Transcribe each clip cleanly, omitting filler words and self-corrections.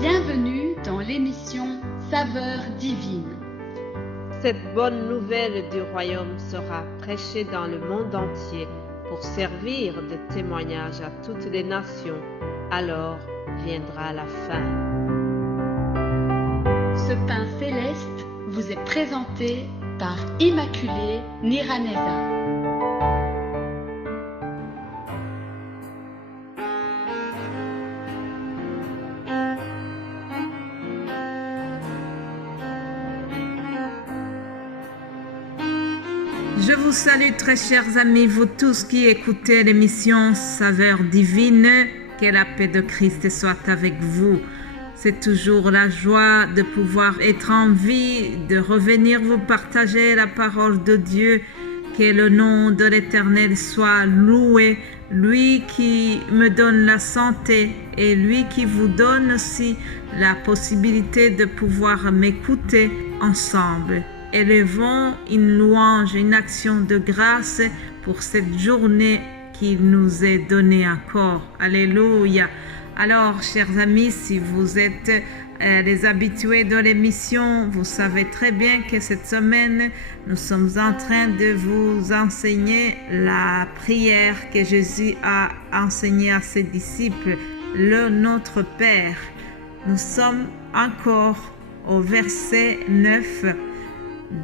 Bienvenue dans l'émission Saveurs divines. Cette bonne nouvelle du royaume sera prêchée dans le monde entier pour servir de témoignage à toutes les nations. Alors viendra la fin. Ce pain céleste vous est présenté par Immaculée Niraneza. Je vous salue très chers amis, vous tous qui écoutez l'émission Saveurs divines, que la paix de Christ soit avec vous. C'est toujours la joie de pouvoir être en vie, de revenir vous partager la parole de Dieu, que le nom de l'Éternel soit loué, lui qui me donne la santé et lui qui vous donne aussi la possibilité de pouvoir m'écouter ensemble. Élevons une louange, une action de grâce pour cette journée qu'il nous est donnée encore. Alléluia. Alors, chers amis, si vous êtes les habitués de l'émission, vous savez très bien que cette semaine, nous sommes en train de vous enseigner la prière que Jésus a enseignée à ses disciples, le Notre Père. Nous sommes encore au verset 9.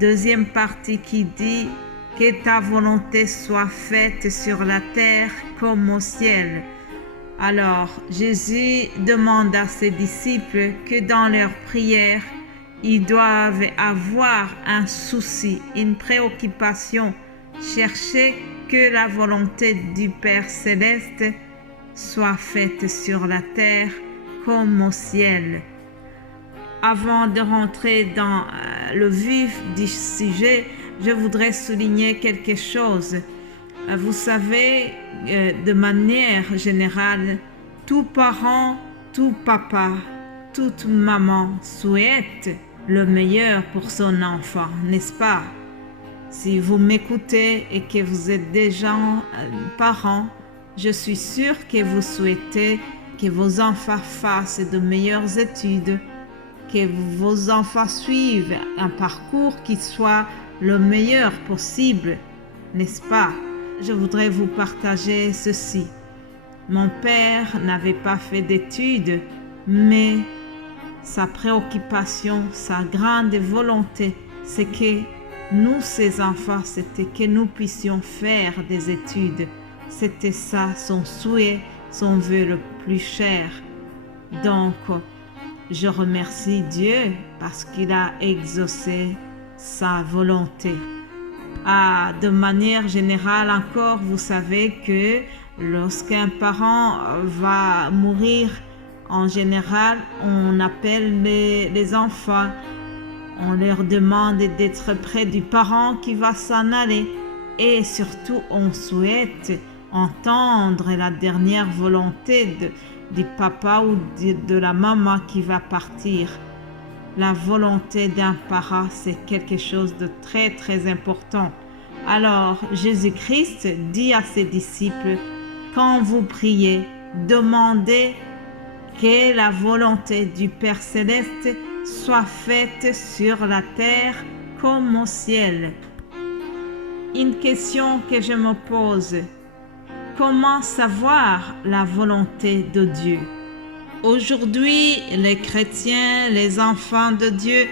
Deuxième partie qui dit « Que ta volonté soit faite sur la terre comme au ciel ». Alors, Jésus demande à ses disciples que dans leur prière, ils doivent avoir un souci, une préoccupation, chercher que la volonté du Père Céleste soit faite sur la terre comme au ciel. Avant de rentrer dans le vif du sujet, je voudrais souligner quelque chose. Vous savez, de manière générale, tout parent, tout papa, toute maman souhaite le meilleur pour son enfant, n'est-ce pas? Si vous m'écoutez et que vous êtes déjà parents, je suis sûre que vous souhaitez que vos enfants fassent de meilleures études, que vos enfants suivent un parcours qui soit le meilleur possible, n'est-ce pas? Je voudrais vous partager ceci. Mon père n'avait pas fait d'études, mais sa préoccupation, sa grande volonté, c'est que nous, ses enfants, c'était que nous puissions faire des études. C'était ça, son souhait, son vœu le plus cher. Donc, je remercie Dieu parce qu'il a exaucé sa volonté. De manière générale encore, vous savez que lorsqu'un parent va mourir, en général, on appelle les enfants. On leur demande d'être près du parent qui va s'en aller. Et surtout, on souhaite entendre la dernière volonté du papa ou de la maman qui va partir. La volonté d'un parent, c'est quelque chose de très très important. Alors, Jésus-Christ dit à ses disciples, quand vous priez, demandez que la volonté du Père Céleste soit faite sur la terre comme au ciel. Une question que je me pose, comment savoir la volonté de Dieu? Aujourd'hui, les chrétiens, les enfants de Dieu,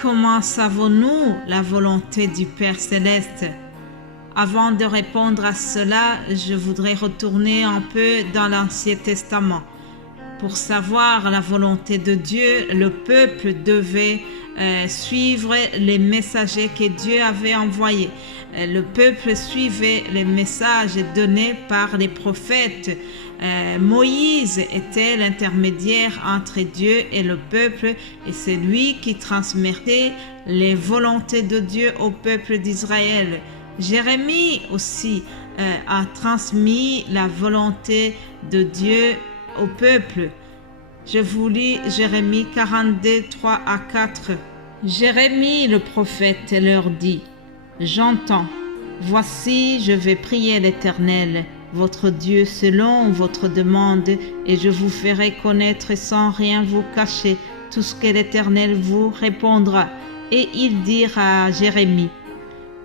comment savons-nous la volonté du Père Céleste? Avant de répondre à cela, je voudrais retourner un peu dans l'Ancien Testament. Pour savoir la volonté de Dieu, le peuple devait suivre les messagers que Dieu avait envoyés. Le peuple suivait les messages donnés par les prophètes. Moïse était l'intermédiaire entre Dieu et le peuple et c'est lui qui transmettait les volontés de Dieu au peuple d'Israël. Jérémie aussi a transmis la volonté de Dieu au peuple. Je vous lis Jérémie 42, 3 à 4. Jérémie le prophète leur dit « J'entends, voici je vais prier l'Éternel. votre Dieu selon votre demande, et je vous ferai connaître sans rien vous cacher tout ce que l'Éternel vous répondra. Et il dira à Jérémie,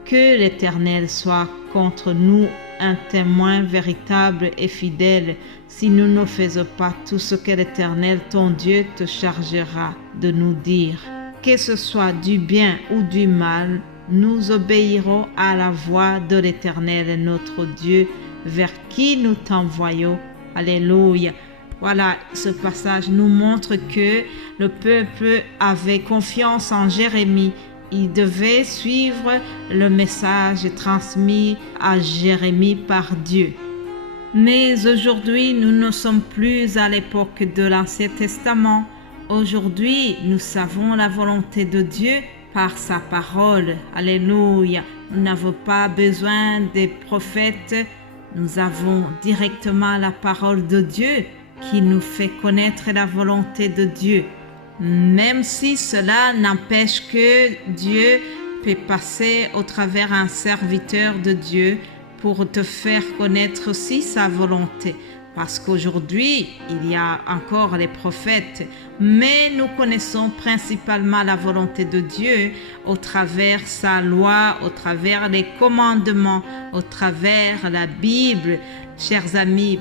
que l'Éternel soit contre nous un témoin véritable et fidèle, si nous ne faisons pas tout ce que l'Éternel ton Dieu te chargera de nous dire. Que ce soit du bien ou du mal, nous obéirons à la voix de l'Éternel notre Dieu, vers qui nous t'envoyons. Alléluia. Voilà, ce passage nous montre que le peuple avait confiance en Jérémie. Il devait suivre le message transmis à Jérémie par Dieu. Mais aujourd'hui, nous ne sommes plus à l'époque de l'Ancien Testament. Aujourd'hui, nous savons la volonté de Dieu par sa parole. Alléluia. Nous n'avons pas besoin des prophètes. Nous avons directement la parole de Dieu qui nous fait connaître la volonté de Dieu. Même si cela n'empêche que Dieu peut passer au travers un serviteur de Dieu pour te faire connaître aussi sa volonté. Parce qu'aujourd'hui, il y a encore les prophètes, mais nous connaissons principalement la volonté de Dieu au travers sa loi, au travers les commandements, au travers la Bible. Chers amis,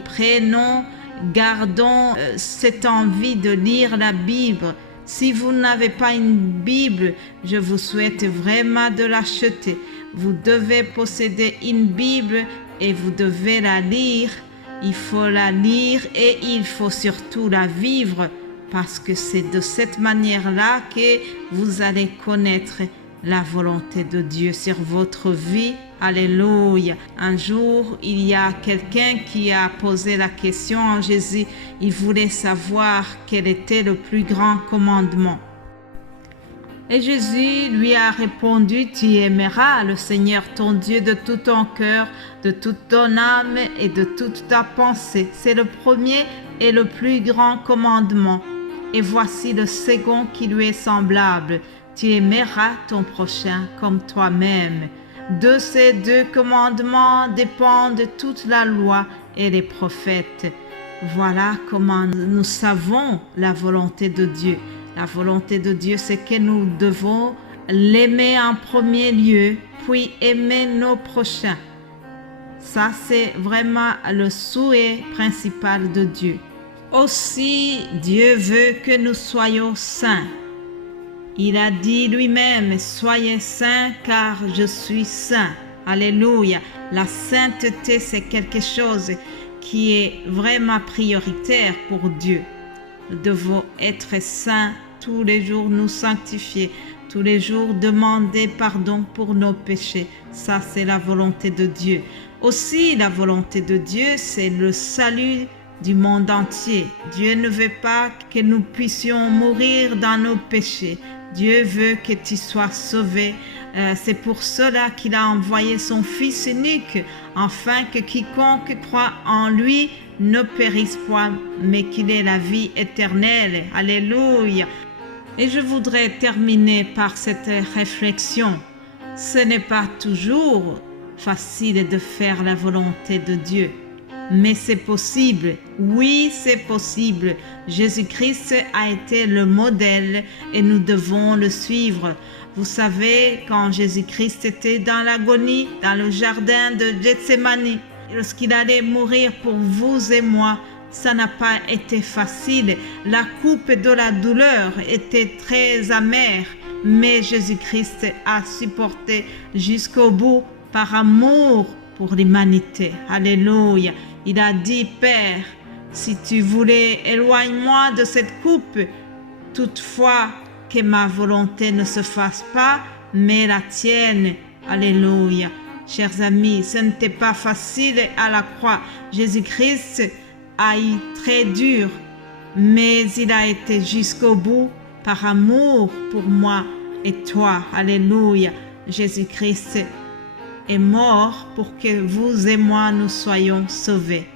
gardons cette envie de lire la Bible. Si vous n'avez pas une Bible, je vous souhaite vraiment de l'acheter. Vous devez posséder une Bible et vous devez la lire. Il faut la lire et il faut surtout la vivre parce que c'est de cette manière-là que vous allez connaître la volonté de Dieu sur votre vie. Alléluia. Un jour, il y a quelqu'un qui a posé la question à Jésus. Il voulait savoir quel était le plus grand commandement. Et Jésus lui a répondu, tu aimeras le Seigneur ton Dieu de tout ton cœur, de toute ton âme et de toute ta pensée. C'est le premier et le plus grand commandement. Et voici le second qui lui est semblable. Tu aimeras ton prochain comme toi-même. De ces deux commandements dépendent toute la loi et les prophètes. Voilà comment nous savons la volonté de Dieu. La volonté de Dieu, c'est que nous devons l'aimer en premier lieu, puis aimer nos prochains. Ça, c'est vraiment le souhait principal de Dieu. Aussi, Dieu veut que nous soyons saints. Il a dit lui-même, soyez saints car je suis saint. Alléluia. La sainteté, c'est quelque chose qui est vraiment prioritaire pour Dieu. Nous devons être saints tous les jours, nous sanctifier, tous les jours demander pardon pour nos péchés. Ça, c'est la volonté de Dieu. Aussi, la volonté de Dieu, c'est le salut du monde entier. Dieu ne veut pas que nous puissions mourir dans nos péchés. Dieu veut que tu sois sauvé. C'est pour cela qu'il a envoyé son Fils unique, afin que quiconque croit en lui ne périsse point, mais qu'il ait la vie éternelle. Alléluia. Et je voudrais terminer par cette réflexion. Ce n'est pas toujours facile de faire la volonté de Dieu, mais c'est possible. Oui, c'est possible. Jésus-Christ a été le modèle et nous devons le suivre. Vous savez, quand Jésus-Christ était dans l'agonie, dans le jardin de Gethsémani, lorsqu'il allait mourir pour vous et moi, ça n'a pas été facile. La coupe de la douleur était très amère, mais Jésus-Christ a supporté jusqu'au bout par amour pour l'humanité. Alléluia. Il a dit, Père, si tu voulais, éloigne-moi de cette coupe. Toutefois, que ma volonté ne se fasse pas, mais la tienne. Alléluia. Chers amis, ce n'était pas facile à la croix. Jésus-Christ a été très dur, mais il a été jusqu'au bout par amour pour moi et toi. Alléluia. Jésus-Christ est mort pour que vous et moi nous soyons sauvés.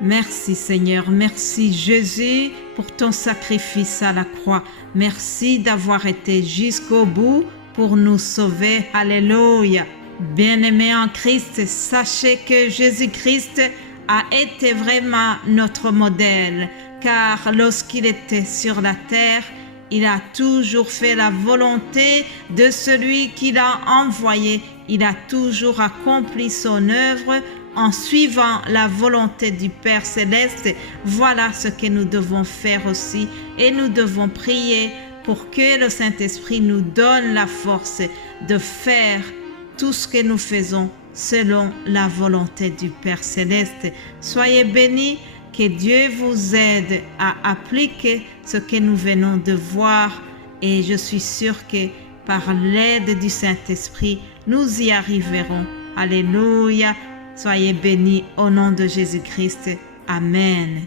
Merci Seigneur, merci Jésus pour ton sacrifice à la croix. Merci d'avoir été jusqu'au bout pour nous sauver. Alléluia. Bien-aimés en Christ, sachez que Jésus-Christ a été vraiment notre modèle, car lorsqu'il était sur la terre, il a toujours fait la volonté de celui qui l'a envoyé. Il a toujours accompli son œuvre en suivant la volonté du Père Céleste. Voilà ce que nous devons faire aussi. Et nous devons prier pour que le Saint-Esprit nous donne la force de faire tout ce que nous faisons selon la volonté du Père Céleste. Soyez bénis. Que Dieu vous aide à appliquer ce que nous venons de voir et je suis sûre que par l'aide du Saint-Esprit, nous y arriverons. Alléluia. Soyez bénis au nom de Jésus-Christ. Amen.